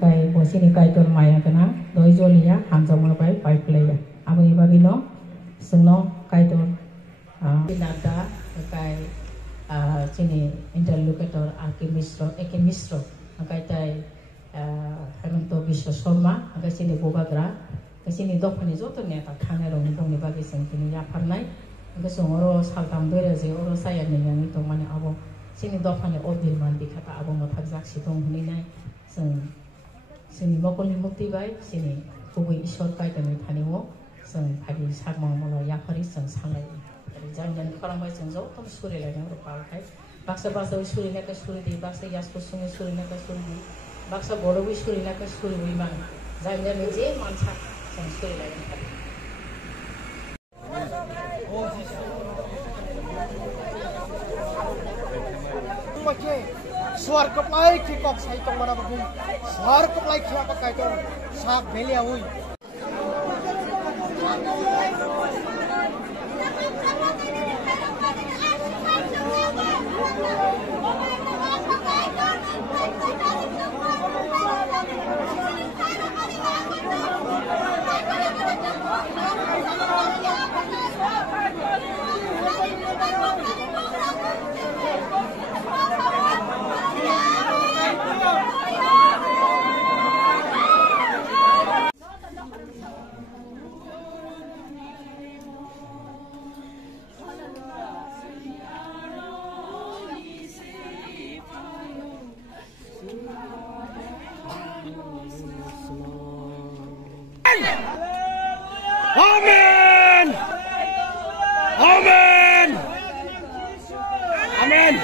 kai bosini kai ton maya kana doi jolia hanjong bai pai playa aboni bagino sungno kai ton binada kai sini interlocutor Eke Misro kai tai Hemanto Biswa Sharma kai sini bobagra kai sini dopani joto neta thane rong dongni bagi sengkini ya pharnai kai songoro saltam dore je oro saya ni to mane abo sini dopani odil man dikata abo mothak sidong huni nai sini mokolni mukti bai sini kubui ishor kai tani thani mo seng phagi sakmang molo ya phari seng sanglai jangan orang baik senjau, tapi suri lagi orang pakai. Baksa suri nak suri di, baksa yasko suri nak suri di, baksa bolo suri nak suri di mana. Jangan je mansak suri lagi. Macam suar keplai kikok saya tong mana bagus, suar keplai kira pakai tu, sak beli awui. Amen. Amen. Amen.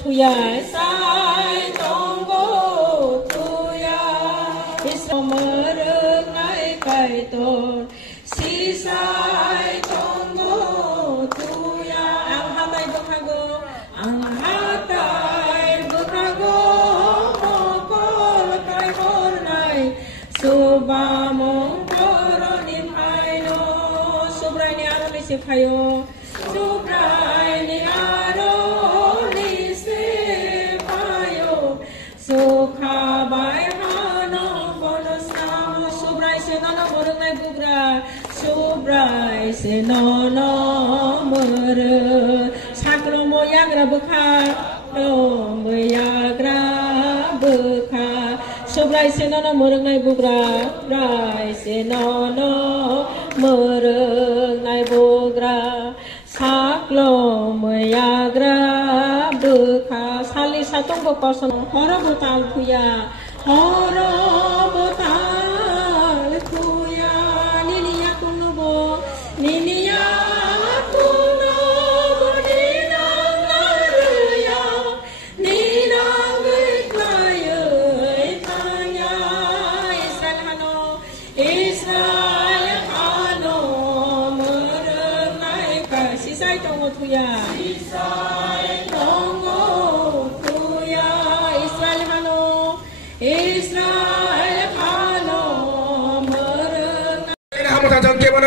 Tuya sai tonggo tuya iso merengai kai ton si sai tonggo tuya ang hatai bukhago mokol kai hornai suba mongkoro ni paino subrai ni aro ni sipayo subrai ni aro Subrai se nono mere saklo moyagra bekha do moyagra bekha subrai se nono merengai bugra rai se nono merengai bugra saklo moyagra bekha sali satong bokoson horo botal puya horo botal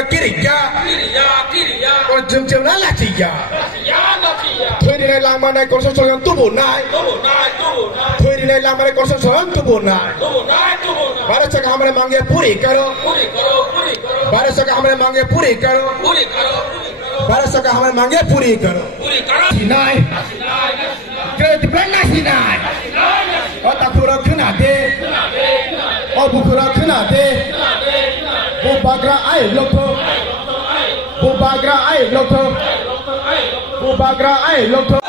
Kiriya, jeng-jeng lah cia. Thôi đi này làm mà này con sông sông tu bổn này. Thôi đi này làm mà này con sông sông tu bổn này. Baru sekarang hamba manggil puri karo. Baru sekarang hamba manggil puri karo. Baru sekarang hamba manggil puri karo. Sinai. Kerja pelan Sinai. Oh tak kurang kena deh. Oh bukan kena deh. Bubagra air lokto. Bubagra air lokto. Bubagra air lokto.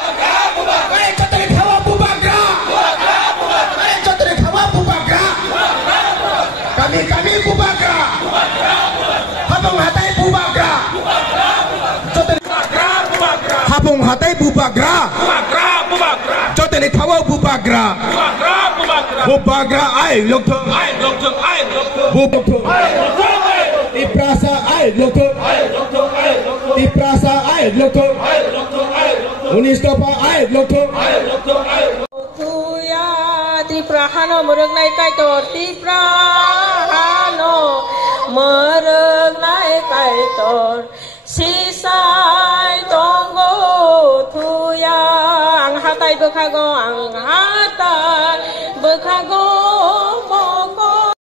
Bubagra, kau tak tahu Bubagra. hatai bubagra cho tên tháo bubagra ai lộc thượng di prasa ai lộc thượng di prasa ai lộc thượng Unistopa ai lộc thượng Tuya di prahano merengnai kaitor di prahano merengnai kaitor sisai tonggo tuya ang hatai bekago ang